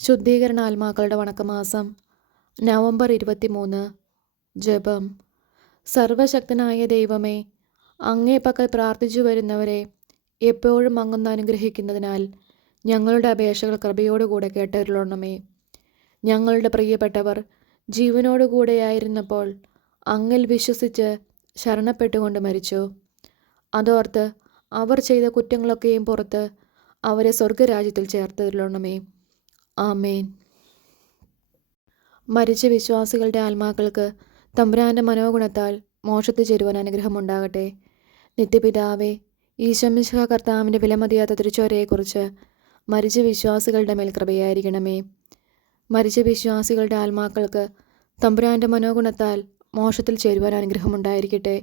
ശുദ്ധീകരണ ആത്മാക്കളുടെ വണക്കമാസം നവംബർ 23. ജപം. സർവശക്തനായ ദൈവമേ, അങ്ങേ പക്കൽ പ്രാർത്ഥിച്ചു വരുന്നവരെ എപ്പോഴും അങ്ങൊന്ന് അനുഗ്രഹിക്കുന്നതിനാൽ ഞങ്ങളുടെ അപേക്ഷകൾ കൃപയോടുകൂടെ കേട്ടരുളണമേ. ഞങ്ങളുടെ പ്രിയപ്പെട്ടവർ ജീവനോടുകൂടെയായിരുന്നപ്പോൾ അങ്ങിൽ വിശ്വസിച്ച് ശരണപ്പെട്ടുകൊണ്ട് മരിച്ചു. അതോർത്ത് അവർ ചെയ്ത കുറ്റങ്ങളൊക്കെയും പുറത്ത് അവരെ സ്വർഗരാജ്യത്തിൽ ചേർത്തരുളണമേ. ആമേൻ. മരിച്ച വിശ്വാസികളുടെ ആത്മാക്കൾക്ക് തമ്പുരാൻ്റെ മനോഗുണത്താൽ മോക്ഷത്തിൽ ചേരുവാൻ അനുഗ്രഹമുണ്ടാകട്ടെ. നിത്യപിതാവേ, ഈശോമിശിഹാ കർത്താവിൻ്റെ വിലമതിയാത്ത തിരുച്ചോരയെക്കുറിച്ച് മരിച്ച വിശ്വാസികളുടെ മേൽ കൃപയായിരിക്കണമേ. മരിച്ച വിശ്വാസികളുടെ ആത്മാക്കൾക്ക് തമ്പുരാൻ്റെ മനോഗുണത്താൽ മോക്ഷത്തിൽ ചേരുവാൻ അനുഗ്രഹമുണ്ടായിരിക്കട്ടെ.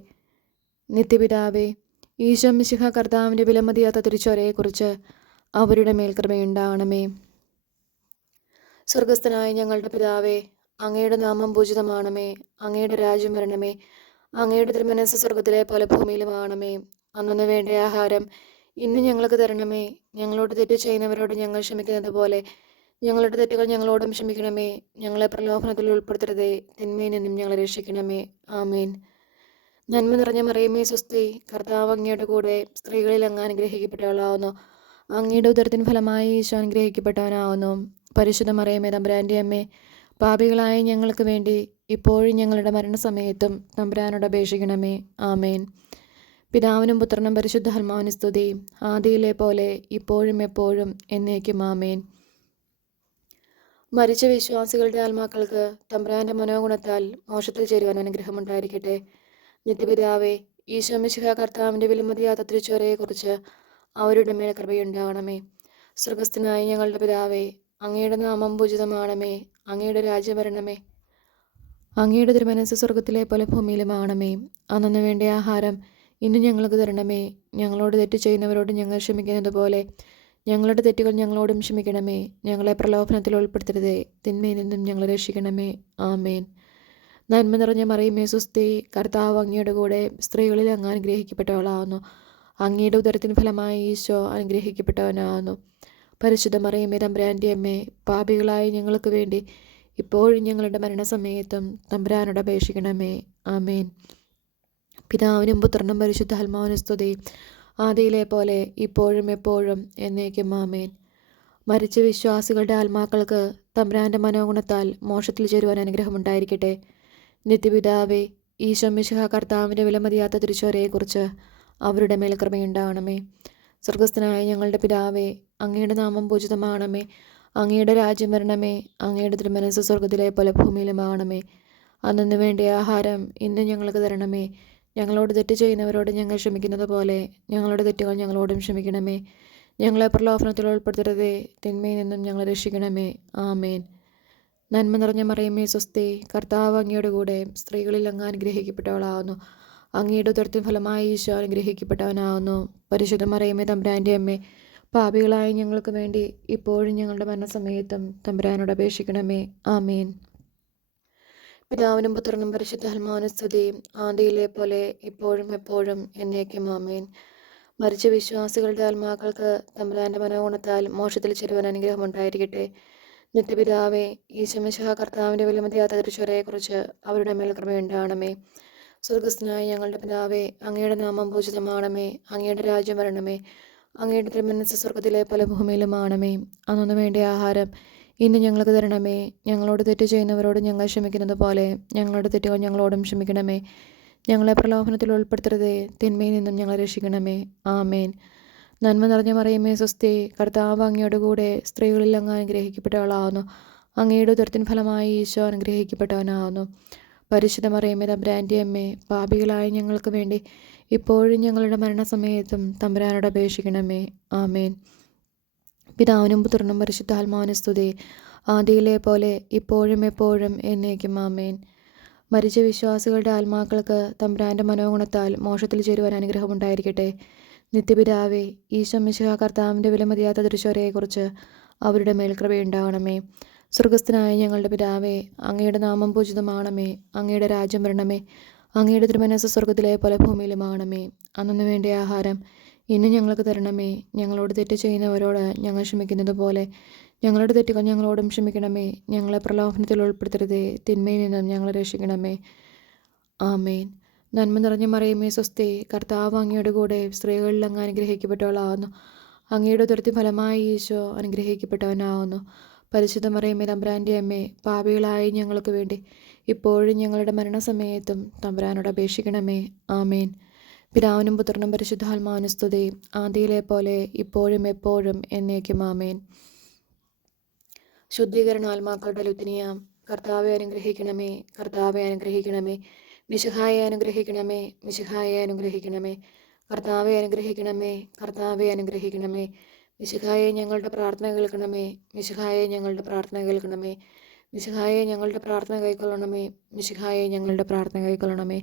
നിത്യപിതാവേ, ഈശോമിശിഹാ കർത്താവിൻ്റെ വിലമതിയാത്ത തിരുച്ചോരയെക്കുറിച്ച് അവരുടെ മേൽ കൃപയുണ്ടാകണമേ. സ്വർഗസ്ഥനായ ഞങ്ങളുടെ പിതാവേ, അങ്ങയുടെ നാമം പൂജിതമാണമേ. അങ്ങയുടെ രാജ്യം വരണമേ. അങ്ങയുടെ തിരുമനസ്സ് സ്വർഗത്തിലെ പോലെ ഭൂമിയിലുമാണമേ. അന്നു വേണ്ട ആഹാരം ഇന്ന് ഞങ്ങൾക്ക് തരണമേ. ഞങ്ങളോട് തെറ്റ് ചെയ്യുന്നവരോട് ഞങ്ങൾ ക്ഷമിക്കുന്നത് പോലെ ഞങ്ങളുടെ തെറ്റുകൾ ഞങ്ങളോടും ക്ഷമിക്കണമേ. ഞങ്ങളെ പ്രലോഭനത്തിൽ ഉൾപ്പെടുത്തരുതേ, തിന്മയിൽ നിന്നും ഞങ്ങളെ രക്ഷിക്കണമേ. ആമേൻ. നന്മ നിറഞ്ഞ മറിയമേ സ്വസ്തി, കർത്താവ് അങ്ങയുടെ കൂടെ സ്ത്രീകളിൽ അങ്ങ് അനുഗ്രഹിക്കപ്പെട്ടവളാവുന്നു. അങ്ങയുടെ ഉദരത്തിൻ ഫലമായി ഈശോ അനുഗ്രഹിക്കപ്പെട്ടവനാവുന്നു. പരിശുദ്ധ മറിയമേ, തമ്പുരാൻ്റെ അമ്മേ, പാപികളായ ഞങ്ങൾക്ക് വേണ്ടി ഇപ്പോഴും ഞങ്ങളുടെ മരണസമയത്തും തമ്പുരാനോട് അപേക്ഷിക്കണമേ. ആമേൻ. പിതാവിനും പുത്രനും പരിശുദ്ധാത്മാവിനും സ്തുതി, ആദിയിലെ പോലെ ഇപ്പോഴും എപ്പോഴും എന്നേക്കും. ആമേൻ. മരിച്ച വിശ്വാസികളുടെ ആത്മാക്കൾക്ക് തമ്പുരാൻ്റെ മനോഗുണത്താൽ മോക്ഷത്തിൽ ചേരുവാൻ അനുഗ്രഹമുണ്ടായിരിക്കട്ടെ. നിത്യപിതാവേ, ഈശോമിശിഹാ കർത്താവിൻ്റെ വിലമതിയാത്ത തിരുച്ചോരയെക്കുറിച്ച് അവരുടെ മേൽ കൃപയുണ്ടാകണമേ. സ്വർഗസ്ഥനായ ഞങ്ങളുടെ പിതാവേ, അങ്ങയുടെ നാമം പൂജിതമാണമേ. അങ്ങയുടെ രാജ്യം വരണമേ. അങ്ങയുടെ തിരുമനസ്സ് സ്വർഗത്തിലെ പോലെ ഭൂമിയിലുമാണമേ. അന്നു വേണ്ട ആഹാരം ഇന്ന് ഞങ്ങൾക്ക് തരണമേ. ഞങ്ങളോട് തെറ്റ് ചെയ്യുന്നവരോട് ഞങ്ങൾ ക്ഷമിക്കുന്നത് പോലെ ഞങ്ങളുടെ തെറ്റുകൾ ഞങ്ങളോടും ക്ഷമിക്കണമേ. ഞങ്ങളെ പ്രലോഭനത്തിൽ ഉൾപ്പെടുത്തരുതേ, തിന്മയിൽ നിന്നും ഞങ്ങളെ രക്ഷിക്കണമേ. ആമേൻ. നന്മ നിറഞ്ഞ മറിയമേ സ്വസ്തി, കർത്താവ് അങ്ങയുടെ കൂടെ സ്ത്രീകളിൽ അങ്ങ് അനുഗ്രഹിക്കപ്പെട്ടവളാവുന്നു. അങ്ങയുടെ ഉദരത്തിന് ഫലമായി ഈശോ അനുഗ്രഹിക്കപ്പെട്ടവനാവുന്നു. പരിശുദ്ധ മറിയമേ, തമ്പുരാൻ്റെ അമ്മേ, പാപികളായ ഞങ്ങൾക്ക് വേണ്ടി ഇപ്പോഴും ഞങ്ങളുടെ മരണസമയത്തും തമ്പുരാനോട് അപേക്ഷിക്കണമേ. ആമേൻ. പിതാവിനും പുത്രനും പരിശുദ്ധാത്മാവിനും സ്തുതി, ആദിയിലെ പോലെ ഇപ്പോഴും എപ്പോഴും എന്നേക്കും. ആമേൻ. മരിച്ച വിശ്വാസികളുടെ ആത്മാക്കൾക്ക് തമ്പുരാൻ്റെ മനോഗുണത്താൽ മോക്ഷത്തിൽ ചേരുവാൻ അനുഗ്രഹമുണ്ടായിരിക്കട്ടെ. നിത്യപിതാവേ, ഈശോമിശിഹാ കർത്താവിൻ്റെ വിലമതിയാത്ത തിരുച്ചോരയെക്കുറിച്ച് അവരുടെ മേൽ കൃപയുണ്ടാകണമേ. സ്വർഗസ്ഥനായ ഞങ്ങളുടെ പിതാവേ, അങ്ങയുടെ നാമം പൂജിതമാണമേ. അങ്ങയുടെ രാജ്യം വരണമേ. അങ്ങയുടെ തിരുമനസ്സ് സ്വർഗത്തിലെ പോലെ ഭൂമിയിലുമാണമേ. അന്നു വേണ്ട ആഹാരം ഇന്ന് ഞങ്ങൾക്ക് തരണമേ. ഞങ്ങളോട് തെറ്റ് ചെയ്യുന്നവരോട് ഞങ്ങൾ ക്ഷമിക്കുന്നത് പോലെ ഞങ്ങളുടെ തെറ്റുകൾ ഞങ്ങളോടും ക്ഷമിക്കണമേ. ഞങ്ങളെ പ്രലോഭനത്തിൽ ഉൾപ്പെടുത്തരുതേ, തിന്മയിൽ നിന്നും ഞങ്ങളെ രക്ഷിക്കണമേ. ആമേൻ. നന്മ നിറഞ്ഞ മറിയമേ സ്വസ്തി, കർത്താവ് അങ്ങയുടെ കൂടെ സ്ത്രീകളിൽ അങ്ങ് അനുഗ്രഹിക്കപ്പെട്ടവളാവുന്നു. അങ്ങയുടെ ഉദരത്തിൻ ഫലമായി ഈശോ അനുഗ്രഹിക്കപ്പെട്ടവനാവുന്നു. പരിശുദ്ധ മറിയമേ, തമ്പുരാൻ്റെ അമ്മേ, പാപികളായ ഞങ്ങൾക്ക് വേണ്ടി ഇപ്പോഴും ഞങ്ങളുടെ മരണസമയത്തും തമ്പുരാനോട് അപേക്ഷിക്കണമേ. ആമേൻ. പിതാവിനും പുത്രനും പരിശുദ്ധാത്മാവിനും സ്തുതി, ആദിയിലെ പോലെ ഇപ്പോഴും എപ്പോഴും എന്നേക്കും. ആമേൻ. മരിച്ച വിശ്വാസികളുടെ ആത്മാക്കൾക്ക് തമ്പുരാൻ്റെ മനോഗുണത്താൽ മോക്ഷത്തിൽ ചേരുവാൻ അനുഗ്രഹമുണ്ടായിരിക്കട്ടെ. നിത്യപിതാവേ, ഈശോമിശിഹാ കർത്താവിൻ്റെ വിലമതിയാത്ത തിരുച്ചോരയെക്കുറിച്ച് അവരുടെ മേൽ കൃപയുണ്ടാകണമേ. സ്വർഗസ്ഥനായ ഞങ്ങളുടെ പിതാവേ, അങ്ങയുടെ നാമം പൂജിതമാണമേ. അങ്ങയുടെ രാജ്യം വരണമേ. അങ്ങയുടെ തിരുമനസ്സ് സ്വർഗത്തിലെ പല ഭൂമിയിലുമാണമേ. അന്നു വേണ്ട ആഹാരം ഇന്ന് ഞങ്ങൾക്ക് തരണമേ. ഞങ്ങളോട് തെറ്റ് ചെയ്യുന്നവരോട് ഞങ്ങൾ ക്ഷമിക്കുന്നത് പോലെ ഞങ്ങളുടെ തെറ്റുകൾ ഞങ്ങളോടും ക്ഷമിക്കണമേ. ഞങ്ങളെ പ്രലോഭനത്തിൽ ഉൾപ്പെടുത്തരുതേ, തിന്മയിൽ നിന്നും ഞങ്ങളെ രക്ഷിക്കണമേ. ആമേൻ. നന്മ നിറഞ്ഞ മറിയമേ സ്വസ്തി, കർത്താവ് അങ്ങയുടെ കൂടെ സ്ത്രീകളിൽ അങ്ങ് അനുഗ്രഹിക്കപ്പെട്ടവളാവുന്നു. അങ്ങയുടെ ഉദരത്തിൻ ഫലമായി ഈശോ അനുഗ്രഹിക്കപ്പെട്ടവനാവുന്നു. പരിശുദ്ധ മറിയമേ, തമ്പുരാൻ്റെ അമ്മേ, പാപികളായ ഞങ്ങൾക്ക് വേണ്ടി ഇപ്പോഴും ഞങ്ങളുടെ മരണസമയത്തും തമ്പുരാനോട് അപേക്ഷിക്കണമേ. ആമേൻ. പിതാവിനും പുത്രനും പരിശുദ്ധാത്മാവിനും സ്തുതി, ആദിയിലെ പോലെ ഇപ്പോഴും എപ്പോഴും എന്നേക്കും. ആമേൻ. മരിച്ച വിശ്വാസികളുടെ ആത്മാക്കൾക്ക് തമ്പുരാൻ്റെ മനോഗുണത്താൽ മോക്ഷത്തിൽ ചേരുവാൻ അനുഗ്രഹമുണ്ടായിരിക്കട്ടെ. നിത്യപിതാവേ, ഈശോമിശിഹാ കർത്താവിൻ്റെ വിലമതിയാത്ത തിരുച്ചോരയെക്കുറിച്ച് അവരുടെ മേൽ കൃപയുണ്ടാകണമേ. സ്വർഗസ്ഥനായ ഞങ്ങളുടെ പിതാവേ, അങ്ങയുടെ നാമം പൂജിതമാണമേ. അങ്ങയുടെ രാജ്യം വരണമേ. അങ്ങയുടെ തിരുമനസ്സ് സ്വർഗത്തിലെ പോലെ ഭൂമിയിലുമാണമേ. അന്നു വേണ്ട ആഹാരം ഇന്ന് ഞങ്ങൾക്ക് തരണമേ. ഞങ്ങളോട് തെറ്റ് ചെയ്യുന്നവരോട് ഞങ്ങൾ ക്ഷമിക്കുന്നത് പോലെ ഞങ്ങളുടെ തെറ്റുകൾ ഞങ്ങളോടും ക്ഷമിക്കണമേ. ഞങ്ങളെ പ്രലോഭനത്തിൽ ഉൾപ്പെടുത്തരുതേ. തിന്മയിൽ നിന്നും ഞങ്ങളെ രക്ഷിക്കണമേ. ആമേൻ. നന്മ നിറഞ്ഞ മറിയമേ സ്വസ്തി, കർത്താവ് അങ്ങയുടെ കൂടെ സ്ത്രീകളിൽ അങ്ങ് അനുഗ്രഹിക്കപ്പെട്ടവളാകുന്നു. അങ്ങയുടെ ഉദരത്തിൻ ഫലമായി ഈശോ അനുഗ്രഹിക്കപ്പെട്ടവനാകുന്നു. പരിശുദ്ധ മറിയമേ തമ്പുരാൻ്റെ അമ്മേ, പാപികളായി ഞങ്ങൾക്ക് വേണ്ടി ഇപ്പോഴും ഞങ്ങളുടെ മരണസമയത്തും തമ്പുരാനോട് അപേക്ഷിക്കണമേ. ആമേൻ. പിതാവിനും പുത്രനും പരിശുദ്ധാത്മാവിനും സ്തുതി, ആദിയിലെ പോലെ ഇപ്പോഴും എപ്പോഴും എന്നേക്കും. ആമേൻ. ശുദ്ധീകരണ ആത്മാക്കളുടെ ലുത്തിനിയാം. കർത്താവെ അനുഗ്രഹിക്കണമേ, കർത്താവെ അനുഗ്രഹിക്കണമേ. മിശിഹായെ അനുഗ്രഹിക്കണമേ, മിശിഹായെ അനുഗ്രഹിക്കണമേ. കർത്താവെ അനുഗ്രഹിക്കണമേ, കർത്താവെ അനുഗ്രഹിക്കണമേ. മിശിഹായെ ഞങ്ങളുടെ പ്രാർത്ഥന കേൾക്കണമേ, മിശിഹായെ ഞങ്ങളുടെ പ്രാർത്ഥന കേൾക്കണമേ. മിശിഹായെ ഞങ്ങളുടെ പ്രാർത്ഥന കൈക്കൊള്ളണമേ, മിശിഹായെ ഞങ്ങളുടെ പ്രാർത്ഥന കൈക്കൊള്ളണമേ.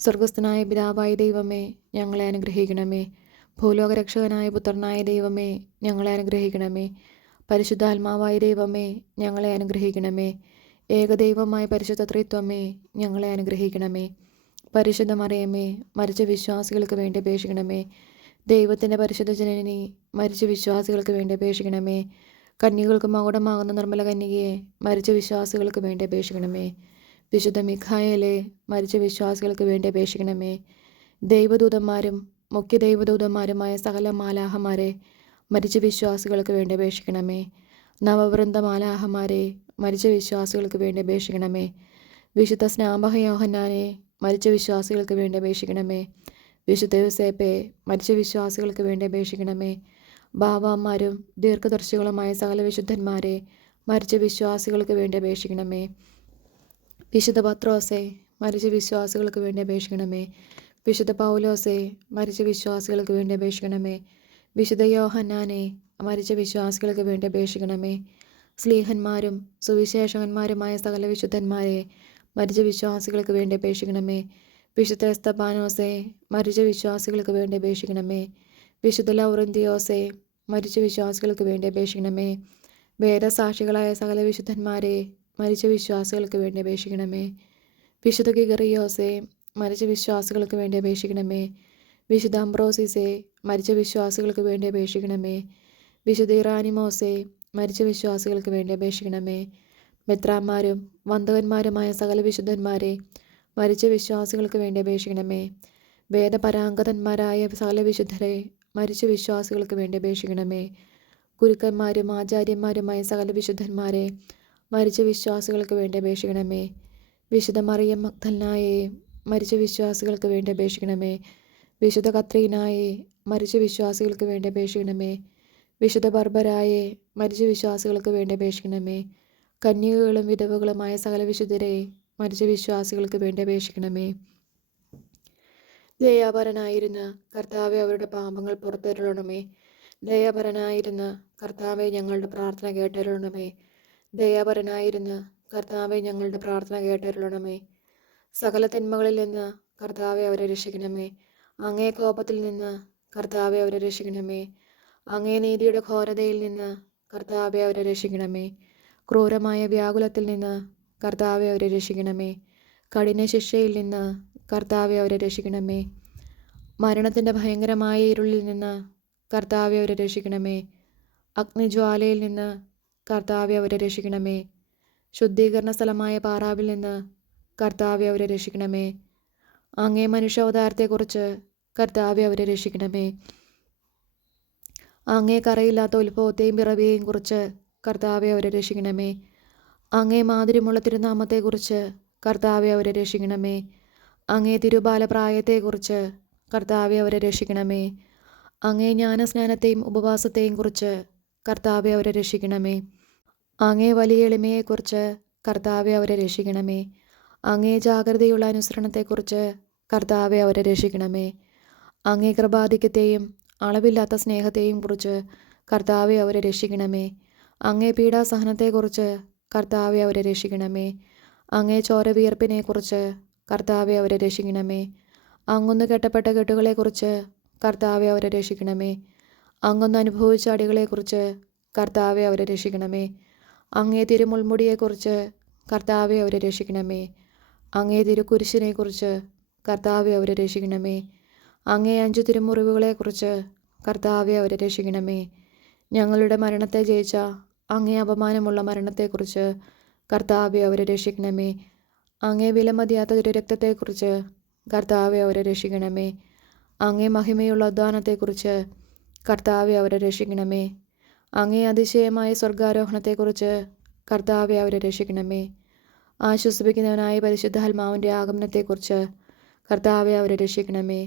സ്വർഗസ്ഥനായ പിതാവായ ദൈവമേ, ഞങ്ങളെ അനുഗ്രഹിക്കണമേ. ഭൂലോകരക്ഷകനായ പുത്രനായ ദൈവമേ, ഞങ്ങളെ അനുഗ്രഹിക്കണമേ. പരിശുദ്ധാത്മാവായ ദൈവമേ, ഞങ്ങളെ അനുഗ്രഹിക്കണമേ. ഏകദൈവമായ പരിശുദ്ധ ത്രിത്വമേ, ഞങ്ങളെ അനുഗ്രഹിക്കണമേ. പരിശുദ്ധ മറിയമേ, മരിച്ച വിശ്വാസികൾക്ക് വേണ്ടി അപേക്ഷിക്കണമേ. ദൈവത്തിൻ്റെ പരിശുദ്ധ ജനനി, മരിച്ച വിശ്വാസികൾക്ക് വേണ്ടി അപേക്ഷിക്കണമേ. കന്യകൾക്ക് മകുടമാകുന്ന നിർമ്മല കന്യകയെ, മരിച്ച വിശ്വാസികൾക്ക് വേണ്ടി അപേക്ഷിക്കണമേ. വിശുദ്ധ മിഖായേലെ, മരിച്ച വിശ്വാസികൾക്ക് വേണ്ടി അപേക്ഷിക്കണമേ. ദൈവദൂതന്മാരും മുഖ്യ ദൈവദൂതന്മാരുമായ സകല മാലാഹമാരെ, മരിച്ച വിശ്വാസികൾക്ക് വേണ്ടി അപേക്ഷിക്കണമേ. നവവൃന്ദ മാലാഹമാരെ, മരിച്ച വിശ്വാസികൾക്ക് വേണ്ടി അപേക്ഷിക്കണമേ. വിശുദ്ധ സ്നാപക യോഹന്നാനെ, മരിച്ച വിശ്വാസികൾക്ക് വേണ്ടി അപേക്ഷിക്കണമേ. വിശുദ്ധ യോസേപ്പെ, മരിച്ച വിശ്വാസികൾക്ക് വേണ്ടി അപേക്ഷിക്കണമേ. ബാവാമാരും ദീർഘദർശികളുമായ സകല വിശുദ്ധന്മാരെ, മരിച്ച വിശ്വാസികൾക്ക് വേണ്ടി അപേക്ഷിക്കണമേ. വിശുദ്ധ പത്രോസെ, മരിച്ച വിശ്വാസികൾക്ക് വേണ്ടി അപേക്ഷിക്കണമേ. വിശുദ്ധ പൗലോസെ, മരിച്ച വിശ്വാസികൾക്ക് വേണ്ടി അപേക്ഷിക്കണമേ. വിശുദ്ധ യോഹന്നാനെ, മരിച്ച വിശ്വാസികൾക്ക് വേണ്ടി അപേക്ഷിക്കണമേ. സ്ലീഹന്മാരും സുവിശേഷകന്മാരുമായ സകല വിശുദ്ധന്മാരെ, മരിച്ച വിശ്വാസികൾക്ക് വേണ്ടി അപേക്ഷിക്കണമേ. വിശുദ്ധ എസ്തപാനോസെ, മരിച്ച വിശ്വാസികൾക്ക് വേണ്ടി അപേക്ഷിക്കണമേ. വിശുദ്ധ ലൗറന്തിയോസെ, മരിച്ച വിശ്വാസികൾക്ക് വേണ്ടി അപേക്ഷിക്കണമേ. വേദസാക്ഷികളായ സകല വിശുദ്ധന്മാരെ, മരിച്ച വിശ്വാസികൾക്ക് വേണ്ടി അപേക്ഷിക്കണമേ. വിശുദ്ധ ഗിഗറിയോസെ, മരിച്ച വിശ്വാസികൾക്ക് വേണ്ടി അപേക്ഷിക്കണമേ. വിശുദ്ധ അംബ്രോസിസെ, മരിച്ച വിശ്വാസികൾക്ക് വേണ്ടി അപേക്ഷിക്കണമേ. വിശുദ്ധ ഇറാനിമോസെ, മരിച്ച വിശ്വാസികൾക്ക് വേണ്ടി അപേക്ഷിക്കണമേ. മെത്രാന്മാരും വന്ദകന്മാരുമായ സകല വിശുദ്ധന്മാരെ, മരിച്ച വിശ്വാസികൾക്ക് വേണ്ടി അപേക്ഷിക്കണമേ. വേദപരാംഗതന്മാരായ സകല വിശുദ്ധരെ, മരിച്ച വിശ്വാസികൾക്ക് വേണ്ടി അപേക്ഷിക്കണമേ. ഗുരുക്കന്മാരും ആചാര്യന്മാരുമായ സകല വിശുദ്ധന്മാരെ, മരിച്ച വിശ്വാസികൾക്ക് വേണ്ടി അപേക്ഷിക്കണമേ. വിശുദ്ധ മറിയം മഗ്ദലനായെ, മരിച്ച വിശ്വാസികൾക്ക് വേണ്ടി അപേക്ഷിക്കണമേ. വിശുദ്ധ കത്രീനായെ, മരിച്ച വിശ്വാസികൾക്ക് വേണ്ടി അപേക്ഷിക്കണമേ. വിശുദ്ധ ബർബരായെ, മരിച്ച വിശ്വാസികൾക്ക് വേണ്ടി അപേക്ഷിക്കണമേ. കന്യകകളും വിധവകളുമായ സകല വിശുദ്ധരെ, മരിച്ച വിശ്വാസികൾക്ക് വേണ്ടി അപേക്ഷിക്കണമേ. ദയാപരനായിരുന്ന കർത്താവെ, അവരുടെ പാപങ്ങൾ പുറത്തരുളണമേ. ദയാപരനായിരുന്ന കർത്താവെ, ഞങ്ങളുടെ പ്രാർത്ഥന കേട്ടരുളണമേ. ദയാപരനായിരുന്ന കർത്താവെ, ഞങ്ങളുടെ പ്രാർത്ഥന കേട്ടരുളണമേ. സകല തിന്മകളിൽ നിന്ന് കർത്താവെ അവരെ രക്ഷിക്കണമേ. അങ്ങേ കോപത്തിൽ നിന്ന് കർത്താവെ അവരെ രക്ഷിക്കണമേ. അങ്ങേ നീതിയുടെ ഘോരതയിൽ നിന്ന് കർത്താവെ അവരെ രക്ഷിക്കണമേ. ക്രൂരമായ വ്യാകുലത്തിൽ നിന്ന് കർത്താവെ അവരെ രക്ഷിക്കണമേ. കഠിന ശിക്ഷയിൽ നിന്ന് കർത്താവെ അവരെ രക്ഷിക്കണമേ. മരണത്തിൻ്റെ ഭയങ്കരമായ ഇരുളിൽ നിന്ന് കർത്താവെ അവരെ രക്ഷിക്കണമേ. അഗ്നിജ്വാലയിൽ നിന്ന് കർത്താവെ അവരെ രക്ഷിക്കണമേ. ശുദ്ധീകരണ സ്ഥലമായ പാറാവിൽ നിന്ന് കർത്താവെ അവരെ രക്ഷിക്കണമേ. അങ്ങേ മനുഷ്യാവതാരത്തെക്കുറിച്ച് കർത്താവെ അവരെ രക്ഷിക്കണമേ. അങ്ങേ കറയില്ലാത്ത ഉത്ഭവത്തെയും പിറവിയെയും കുറിച്ച് കർത്താവെ അവരെ രക്ഷിക്കണമേ. അങ്ങേ മാധുര്യമുള്ള തിരുനാമത്തെക്കുറിച്ച് കർത്താവെ അവരെ രക്ഷിക്കണമേ. അങ്ങേ തിരുബാലപ്രായത്തെക്കുറിച്ച് കർത്താവെ അവരെ രക്ഷിക്കണമേ. അങ്ങേ ജ്ഞാനസ്നാനത്തെയും ഉപവാസത്തെയും കുറിച്ച് കർത്താവെ അവരെ രക്ഷിക്കണമേ. അങ്ങേ വലിയ എളിമയെക്കുറിച്ച് കർത്താവെ അവരെ രക്ഷിക്കണമേ. അങ്ങേ ജാഗ്രതയുള്ള അനുസരണത്തെക്കുറിച്ച് കർത്താവെ അവരെ രക്ഷിക്കണമേ. അങ്ങേ കൃപാധിക്യത്തെയും അളവില്ലാത്ത സ്നേഹത്തെയും കുറിച്ച് കർത്താവെ അവരെ രക്ഷിക്കണമേ. അങ്ങേ പീഡാസഹനത്തെക്കുറിച്ച് കർത്താവെ അവരെ രക്ഷിക്കണമേ. അങ്ങേ ചോരവിയർപ്പിനെക്കുറിച്ച് കർത്താവെ അവരെ രക്ഷിക്കണമേ. അങ്ങൊന്ന് കെട്ടപ്പെട്ട കെട്ടുകളെക്കുറിച്ച് കർത്താവെ അവരെ രക്ഷിക്കണമേ. അങ്ങൊന്ന് അനുഭവിച്ച അടികളെക്കുറിച്ച് കർത്താവെ അവരെ രക്ഷിക്കണമേ. അങ്ങേ തിരുമുൾമുടിയെക്കുറിച്ച് കർത്താവെ അവരെ രക്ഷിക്കണമേ. അങ്ങേ തിരുക്കുരിശിനെക്കുറിച്ച് കർത്താവെ അവരെ രക്ഷിക്കണമേ. അങ്ങേ 5 തിരുമുറിവുകളെക്കുറിച്ച് കർത്താവെ അവരെ രക്ഷിക്കണമേ. ഞങ്ങളുടെ മരണത്തെ ജയിച്ച അങ്ങേ അപമാനമുള്ള മരണത്തെക്കുറിച്ച് കർത്താവെ അവരെ രക്ഷിക്കണമേ. അങ്ങേ വിലമതിയാത്ത ഒരു രക്തത്തെക്കുറിച്ച് കർത്താവെ അവരെ രക്ഷിക്കണമേ. അങ്ങേ മഹിമയുള്ള ഉദ്ധാനത്തെക്കുറിച്ച് കർത്താവെ അവരെ രക്ഷിക്കണമേ. അങ്ങേ അതിശയമായ സ്വർഗാരോഹണത്തെക്കുറിച്ച് കർത്താവെ അവരെ രക്ഷിക്കണമേ. ആശ്വസിപ്പിക്കുന്നവനായ പരിശുദ്ധാത്മാവിൻ്റെ ആഗമനത്തെക്കുറിച്ച് കർത്താവെ അവരെ രക്ഷിക്കണമേ.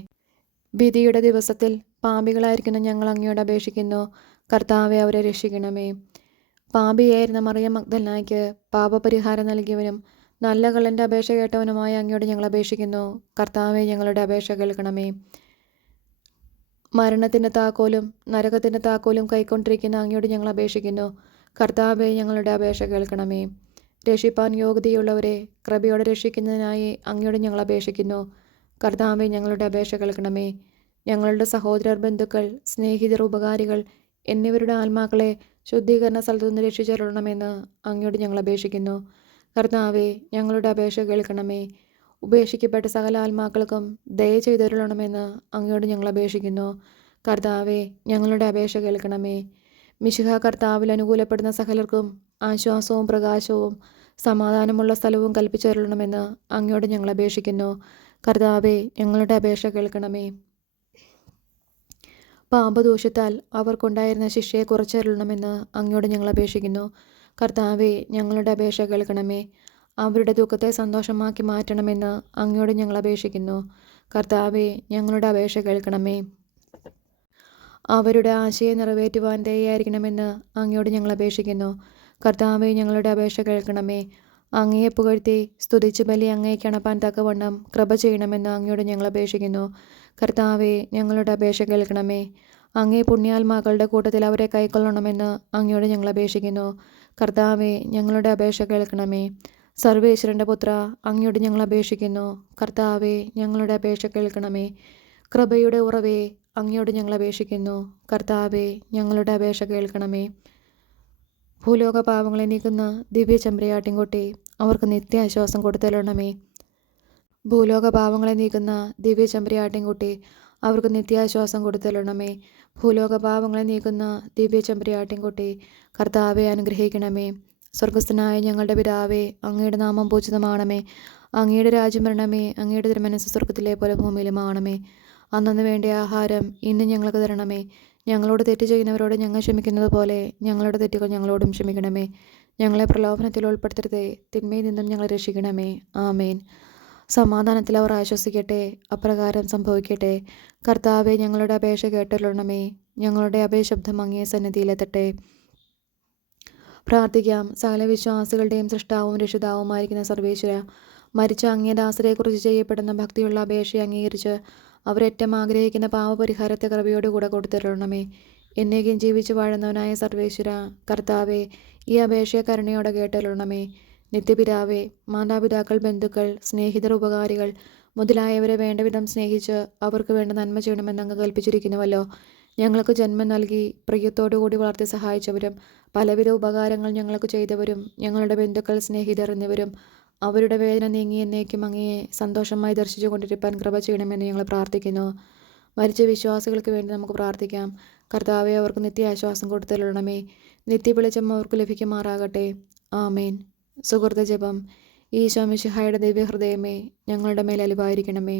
വിധിയുടെ ദിവസത്തിൽ പാപികളായിരിക്കുന്ന ഞങ്ങൾ അങ്ങയോട് അപേക്ഷിക്കുന്നു. കർത്താവെ അവരെ രക്ഷിക്കണമേ. പാപിയായിരുന്ന മറിയം മഗ്ദലനായ്ക്ക് പാപപരിഹാരം നൽകിയവനും നല്ല കള്ളൻ്റെ അപേക്ഷ കേട്ടവനുമായ അങ്ങയോട് ഞങ്ങൾ അപേക്ഷിക്കുന്നു. കർത്താവെ ഞങ്ങളുടെ അപേക്ഷ കേൾക്കണമേ. മരണത്തിൻ്റെ താക്കോലും നരകത്തിൻ്റെ താക്കോലും കൈക്കൊണ്ടിരിക്കുന്ന അങ്ങയോട് ഞങ്ങൾ അപേക്ഷിക്കുന്നു. കർത്താവെ ഞങ്ങളുടെ അപേക്ഷ കേൾക്കണമേ. രക്ഷിപ്പാൻ യോഗ്യതയുള്ളവരെ കൃപയോടെ രക്ഷിക്കുന്നതിനായി അങ്ങയോട് ഞങ്ങൾ അപേക്ഷിക്കുന്നു. കർത്താവെ ഞങ്ങളുടെ അപേക്ഷ കേൾക്കണമേ. ഞങ്ങളുടെ സഹോദരർ, ബന്ധുക്കൾ, സ്നേഹിതർ, ഉപകാരികൾ എന്നിവരുടെ ആത്മാക്കളെ ശുദ്ധീകരണ സ്ഥലത്തുനിന്ന് രക്ഷിച്ചരുളണമെന്ന് അങ്ങയോട് ഞങ്ങൾ അപേക്ഷിക്കുന്നു. കർത്താവെ ഞങ്ങളുടെ അപേക്ഷ കേൾക്കണമേ. ഉപേക്ഷിക്കപ്പെട്ട സകല ആത്മാക്കൾക്കും ദയ ചെയ്തരുളണമെന്ന് അങ്ങയോട് ഞങ്ങൾ അപേക്ഷിക്കുന്നു. കർത്താവെ ഞങ്ങളുടെ അപേക്ഷ കേൾക്കണമേ. മിശിഹ കർത്താവിൽ അനുകൂലപ്പെടുന്ന സകലർക്കും ആശ്വാസവും പ്രകാശവും സമാധാനമുള്ള സ്ഥലവും കൽപ്പിച്ചരുളണമെന്ന് അങ്ങയോട് ഞങ്ങൾ അപേക്ഷിക്കുന്നു. കർത്താവെ ഞങ്ങളുടെ അപേക്ഷ കേൾക്കണമേ. പാപദോഷത്താൽ അവർക്കുണ്ടായിരുന്ന ശിക്ഷയെ കുറച്ചരുളണമെന്ന് അങ്ങയോട് ഞങ്ങൾ അപേക്ഷിക്കുന്നു. കർത്താവെ ഞങ്ങളുടെ അപേക്ഷ കേൾക്കണമേ. അവരുടെ ദുഃഖത്തെ സന്തോഷമാക്കി മാറ്റണമെന്ന് അങ്ങയോട് ഞങ്ങൾ അപേക്ഷിക്കുന്നു. കർത്താവെ ഞങ്ങളുടെ അപേക്ഷ കേൾക്കണമേ. അവരുടെ ആശയം നിറവേറ്റുവാൻ ദയയായിരിക്കണമെന്ന് അങ്ങയോട് ഞങ്ങൾ അപേക്ഷിക്കുന്നു. കർത്താവെ ഞങ്ങളുടെ അപേക്ഷ കേൾക്കണമേ. അങ്ങയെ പുകഴ്ത്തി സ്തുതിച്ച് ബലി അങ്ങേക്ക് അണപ്പാൻ തക്കവണ്ണം കൃപ ചെയ്യണമെന്ന് അങ്ങയോട് ഞങ്ങൾ അപേക്ഷിക്കുന്നു. കർത്താവെ ഞങ്ങളുടെ അപേക്ഷ കേൾക്കണമേ. അങ്ങേ പുണ്യാത്മാക്കളുടെ കൂട്ടത്തിൽ അവരെ കൈക്കൊള്ളണമെന്ന് അങ്ങയോട് ഞങ്ങൾ അപേക്ഷിക്കുന്നു. കർത്താവെ ഞങ്ങളുടെ അപേക്ഷ കേൾക്കണമേ. സർവേശ്വരൻ്റെ പുത്ര അങ്ങയോട് ഞങ്ങൾ അപേക്ഷിക്കുന്നു. കർത്താവെ ഞങ്ങളുടെ അപേക്ഷ കേൾക്കണമേ. കൃപയുടെ ഉറവേ അങ്ങയോട് ഞങ്ങൾ അപേക്ഷിക്കുന്നു. കർത്താവെ ഞങ്ങളുടെ അപേക്ഷ കേൾക്കണമേ. ഭൂലോക പാവങ്ങളെ നീക്കുന്ന ദിവ്യ ചെമ്പരയാട്ടിൻകുട്ടി അവർക്ക് നിത്യാശ്വാസം കൊടുത്തരുളണമേ. ഭൂലോക പാവങ്ങളെ നീക്കുന്ന ദിവ്യ ചെമ്പരയാട്ടിൻകുട്ടി അവർക്ക് നിത്യാശ്വാസം കൊടുത്തരുളണമേ. ഭൂലോക പാവങ്ങളെ നീക്കുന്ന ദിവ്യ ചെമ്പരയാട്ടിൻകുട്ടി കർത്താവെ അനുഗ്രഹിക്കണമേ. സ്വർഗസ്ഥനായ ഞങ്ങളുടെ പിതാവേ, അങ്ങയുടെ നാമം പൂജിതമാണമേ. അങ്ങയുടെ രാജ്യം വരണമേ. അങ്ങയുടെ തിരുമനസ്സ് സ്വർഗത്തിലെ പോലെ ഭൂമിയിലുമാണമേ. അന്നന്ന് വേണ്ട ആഹാരം ഇന്ന് ഞങ്ങൾക്ക് തരണമേ. ഞങ്ങളോട് തെറ്റ് ചെയ്യുന്നവരോട് ഞങ്ങൾ ക്ഷമിക്കുന്നത് പോലെ ഞങ്ങളുടെ തെറ്റുകൾ ഞങ്ങളോടും ക്ഷമിക്കണമേ. ഞങ്ങളെ പ്രലോഭനത്തിൽ ഉൾപ്പെടുത്തരുതേ, തിന്മയിൽ നിന്നും ഞങ്ങളെ രക്ഷിക്കണമേ. ആമേൻ. സമാധാനത്തിൽ അവർ ആശ്വസിക്കട്ടെ, അപ്രകാരം സംഭവിക്കട്ടെ. കർത്താവെ ഞങ്ങളുടെ അപേക്ഷ കേട്ടരുളണമേ. ഞങ്ങളുടെ അഭയശബ്ദം അങ്ങേ സന്നിധിയിലെത്തട്ടെ. പ്രാർത്ഥിക്കാം. സകല വിശ്വാസികളുടെയും സൃഷ്ടാവും രക്ഷിതാവുമായിരിക്കുന്ന സർവേശ്വര, മരിച്ച അങ്ങേ ദാസരെക്കുറിച്ച് ചെയ്യപ്പെടുന്ന ഭക്തിയുള്ള അപേക്ഷയെ അംഗീകരിച്ച് അവരേറ്റവും ആഗ്രഹിക്കുന്ന പാവപരിഹാരത്തെ കൃപയോടുകൂടെ കൊടുത്തരുളണമേ. എന്നേക്കും ജീവിച്ചു വാഴുന്നവനായ സർവേശ്വര, കർത്താവെ ഈ അപേക്ഷയെ കരുണയോടെ കേട്ടരുളണമേ. നിത്യപിതാവേ, മാതാപിതാക്കൾ, ബന്ധുക്കൾ, സ്നേഹിതർ, ഉപകാരികൾ മുതലായവരെ വേണ്ടവിധം സ്നേഹിച്ച് അവർക്ക് വേണ്ട നന്മ ചെയ്യണമെന്ന് അങ്ങ് കൽപ്പിച്ചിരിക്കുന്നുവല്ലോ. ഞങ്ങൾക്ക് ജന്മം നൽകി പ്രിയത്തോടുകൂടി വളർത്തി സഹായിച്ചവരും പലവിധ ഉപകാരങ്ങൾ ഞങ്ങൾക്ക് ചെയ്തവരും ഞങ്ങളുടെ ബന്ധുക്കൾ, സ്നേഹിതർ എന്നിവരും അവരുടെ വേദന നീങ്ങി എന്നേക്കും അങ്ങയെ സന്തോഷമായി ദർശിച്ചു കൊണ്ടിരിക്കാൻ കൃപ ചെയ്യണമെന്ന് ഞങ്ങൾ പ്രാർത്ഥിക്കുന്നു. മരിച്ച വിശ്വാസികൾക്ക് വേണ്ടി നമുക്ക് പ്രാർത്ഥിക്കാം. കർത്താവെ അവർക്ക് നിത്യാശ്വാസം കൊടുത്തരുളണമേ. നിത്യവെളിച്ചം അവർക്ക് ലഭിക്കുമാറാകട്ടെ. ആമേൻ. സുഹൃത ജപം. ഈശോ മിശിഹായുടെ ദിവ്യഹൃദയമേ, ഞങ്ങളുടെ മേൽ അലിവായിരിക്കണമേ.